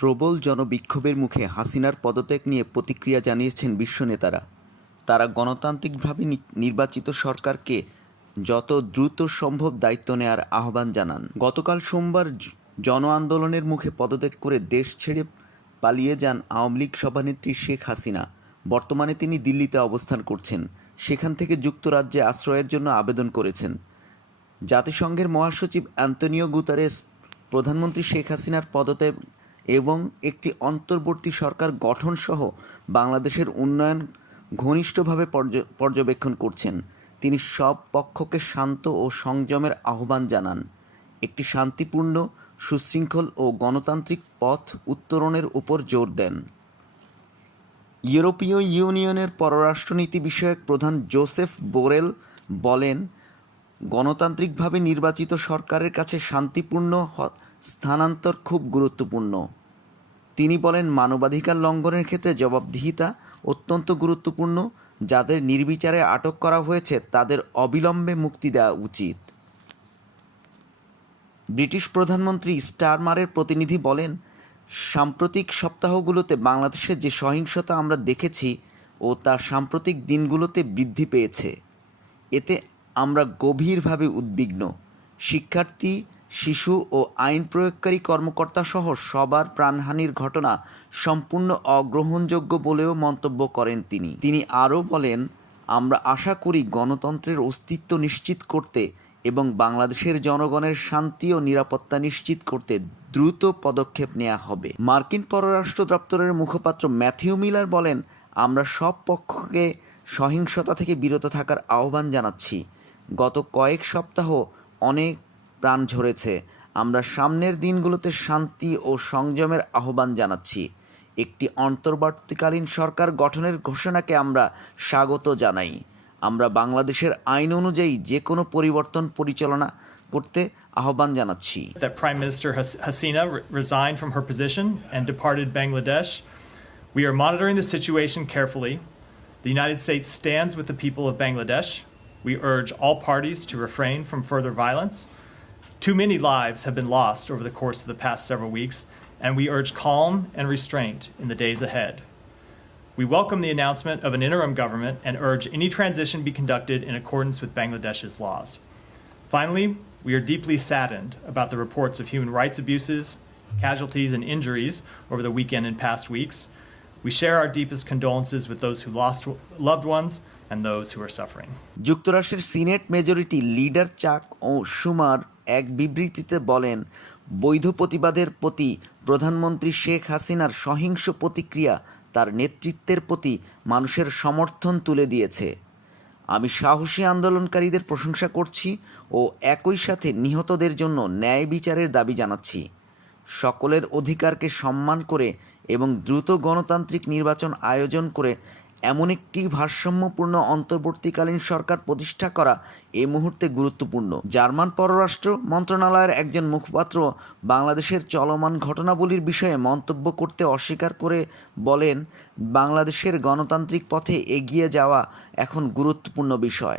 প্রবল জনবিক্ষোভের মুখে হাসিনার পদত্যাগ নিয়ে প্রতিক্রিয়া জানিয়েছেন বিশ্ব নেতারা। তারা গণতান্ত্রিকভাবে নির্বাচিত সরকারকে যত দ্রুত সম্ভব দায়িত্ব নেওয়ার আহ্বান জানান। গতকাল সোমবার জন আন্দোলনের মুখে পদত্যাগ করে দেশ ছেড়ে পালিয়ে যান আওয়ামী লীগ সভানেত্রী শেখ হাসিনা। বর্তমানে তিনি দিল্লিতে অবস্থান করছেন। সেখান থেকে যুক্তরাজ্যে আশ্রয়ের জন্য আবেদন করেছেন। জাতিসংঘের মহাসচিব অ্যান্তোনিও গুতারেস প্রধানমন্ত্রী শেখ হাসিনার পদত্যাগ এবং একটি অন্তর্বর্তী সরকার গঠনসহ বাংলাদেশের উন্নয়ন ঘনিষ্ঠভাবে পর্যবেক্ষণ করছেন। তিনি সব পক্ষকে শান্ত ও সংযমের আহ্বান জানান, একটি শান্তিপূর্ণ, সুশৃঙ্খল ও গণতান্ত্রিক পথ উত্তরণের উপর জোর দেন। ইউরোপীয় ইউনিয়নের পররাষ্ট্রনীতি বিষয়ক প্রধান জোসেফ বোরেল বলেন, গণতান্ত্রিকভাবে নির্বাচিত সরকারের কাছে শান্তিপূর্ণ স্থানান্তর খুব গুরুত্বপূর্ণ। তিনি বলেন, মানবাধিকার লঙ্ঘনের ক্ষেত্রে জবাবদিহিতা অত্যন্ত গুরুত্বপূর্ণ। যাদের নির্বিচারে আটক করা হয়েছে তাদের অবিলম্বে মুক্তি দেওয়া উচিত। ব্রিটিশ প্রধানমন্ত্রী স্টারমারের প্রতিনিধি বলেন, সাম্প্রতিক সপ্তাহগুলোতে বাংলাদেশে যে সহিংসতা আমরা দেখেছি ও তা সাম্প্রতিক দিনগুলোতে বৃদ্ধি পেয়েছে, এতে আমরা গভীরভাবে উদ্বিগ্ন। শিক্ষার্থী, শিশু ও আইন প্রয়োগকারী কর্মকর্তাসহ সবার প্রাণহানির ঘটনা সম্পূর্ণ অগ্রহণযোগ্য বলেও মন্তব্য করেন তিনি আরও বলেন, আমরা আশা করি গণতন্ত্রের অস্তিত্ব নিশ্চিত করতে এবং বাংলাদেশের জনগণের শান্তি ও নিরাপত্তা নিশ্চিত করতে দ্রুত পদক্ষেপ নেওয়া হবে। মার্কিন পররাষ্ট্র দপ্তরের মুখপাত্র ম্যাথিউ মিলার বলেন, আমরা সব পক্ষকে সহিংসতা থেকে বিরত থাকার আহ্বান জানাচ্ছি। গত কয়েক সপ্তাহ অনেক প্রাণ ঝরেছে। আমরা সামনের দিনগুলোতে শান্তি ও সংযমের আহ্বান জানাচ্ছি। একটি অন্তর্বর্তীকালীন সরকার গঠনের ঘোষণাকে আমরা স্বাগত জানাই। আমরা বাংলাদেশের আইন অনুযায়ী যে কোনো পরিবর্তন পরিচালনা করতে আহ্বান জানাচ্ছি। That Prime Minister Hasina resigned from her position and departed Bangladesh. We are monitoring the situation carefully. The United States stands with the people of Bangladesh. We urge all parties to refrain from further violence. Too many lives have been lost over the course of the past several weeks, and we urge calm and restraint in the days ahead. We welcome the announcement of an interim government and urge any transition be conducted in accordance with Bangladesh's laws. Finally, we are deeply saddened about the reports of human rights abuses, casualties, and injuries over the weekend and past weeks. We share our deepest condolences with those who lost loved ones and those who are suffering. যুক্তরাষ্ট্রের senate majority leader চাক শুমার এক বিবৃতিতে বলেন, বৈধ প্রতিবাদের প্রতি প্রধানমন্ত্রী শেখ হাসিনার সহিংস প্রতিক্রিয়া তার নেতৃত্বের প্রতি মানুষের সমর্থন তুলে দিয়েছে। আমি সাহসী আন্দোলনকারীদের প্রশংসা করছি ও একই সাথে নিহতদের জন্য ন্যায় বিচারের দাবি জানাচ্ছি। সকলের অধিকারকে সম্মান করে এবং দ্রুত গণতান্ত্রিক নির্বাচন আয়োজন করে এমন একটি ভারসাম্যপূর্ণ অন্তর্বর্তীকালীন সরকার প্রতিষ্ঠা করা এই মুহূর্তে গুরুত্বপূর্ণ। জার্মান পররাষ্ট্র মন্ত্রণালয়ের একজন মুখপাত্র বাংলাদেশের চলমান ঘটনাবলীর বিষয়ে মন্তব্য করতে অস্বীকার করে বলেন, বাংলাদেশের গণতান্ত্রিক পথে এগিয়ে যাওয়া এখন গুরুত্বপূর্ণ বিষয়।